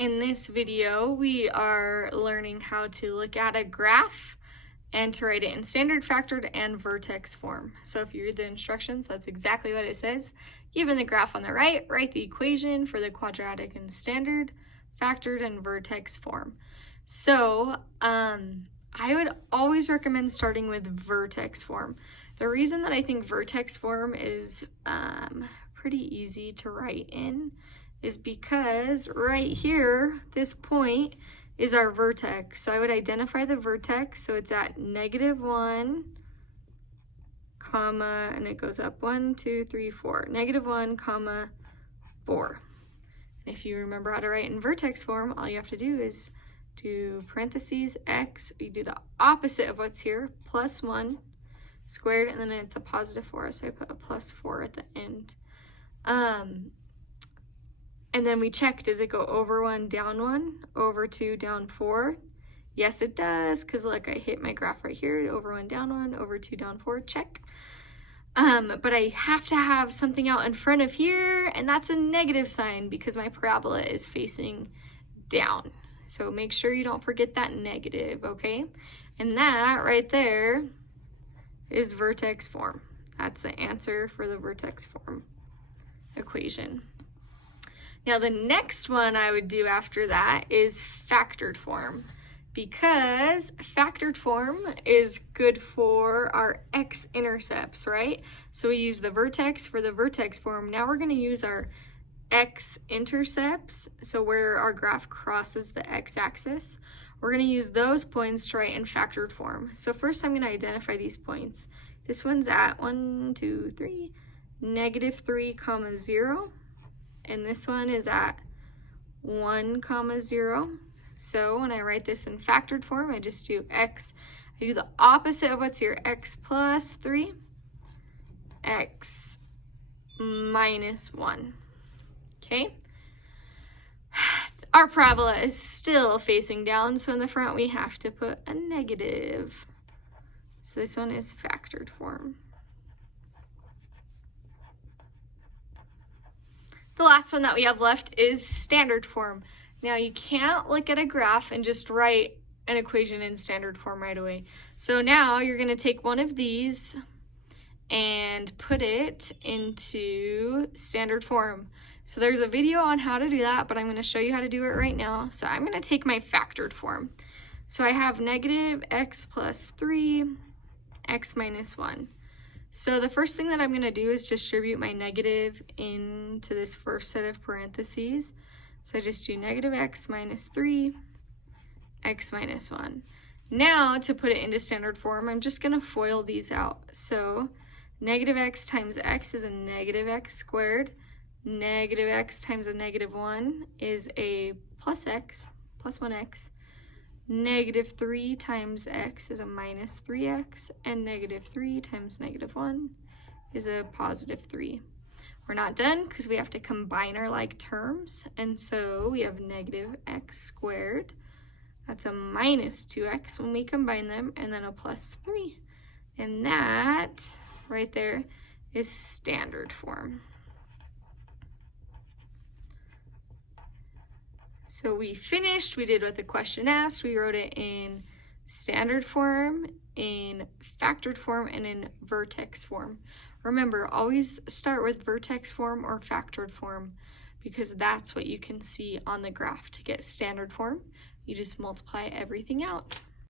In this video, we are learning how to look at a graph and to write it in standard, factored, and vertex form. So if you read the instructions, that's exactly what it says. Given the graph on the right, write the equation for the quadratic in standard, factored, and vertex form. So I would always recommend starting with vertex form. The reason that I think vertex form is pretty easy to write in is because right here, this point is our vertex. So I would identify the vertex, so it's at -1, comma, and it goes up 1, 2, 3, 4. -1, comma, 4. And if you remember how to write in vertex form, all you have to do is do parentheses, x, you do the opposite of what's here, +1 squared, and then it's a +4, so I put a +4 at the end. And then we check, does it go over 1, down 1, over 2, down 4? Yes, it does, because look, I hit my graph right here, over 1, down 1, over 2, down 4, check. But I have to have something out in front of here, and that's a negative sign because my parabola is facing down. So make sure you don't forget that negative, okay? And that right there is vertex form. That's the answer for the vertex form equation. Now the next one I would do after that is factored form, because factored form is good for our x-intercepts, right? So we use the vertex for the vertex form. Now we're going to use our x-intercepts, so where our graph crosses the x-axis. We're going to use those points to write in factored form. So first I'm going to identify these points. This one's at 1, 2, 3, -3, comma 0. And this one is at 1, comma 0. So when I write this in factored form, I just do x. I do the opposite of what's here, x plus 3, x minus 1. Okay? Our parabola is still facing down, so in the front we have to put a negative. So this one is factored form. The last one that we have left is standard form. Now you can't look at a graph and just write an equation in standard form right away. So now you're going to take one of these and put it into standard form. So there's a video on how to do that, but I'm going to show you how to do it right now. So I'm going to take my factored form. So I have -x plus 3, x minus 1. So the first thing that I'm going to do is distribute my negative into this first set of parentheses. So I just do -x minus 3, x minus 1. Now to put it into standard form, I'm just going to FOIL these out. So -x times x is a -x squared. -x times a -1 is a +x, plus 1x. -3 times x is a -3x, and -3 times -1 is a +3. We're not done because we have to combine our like terms, and so we have -x squared. That's a -2x when we combine them, and then a +3. And that right there is standard form. So we finished, we did what the question asked, we wrote it in standard form, in factored form, and in vertex form. Remember, always start with vertex form or factored form because that's what you can see on the graph. To get standard form, you just multiply everything out.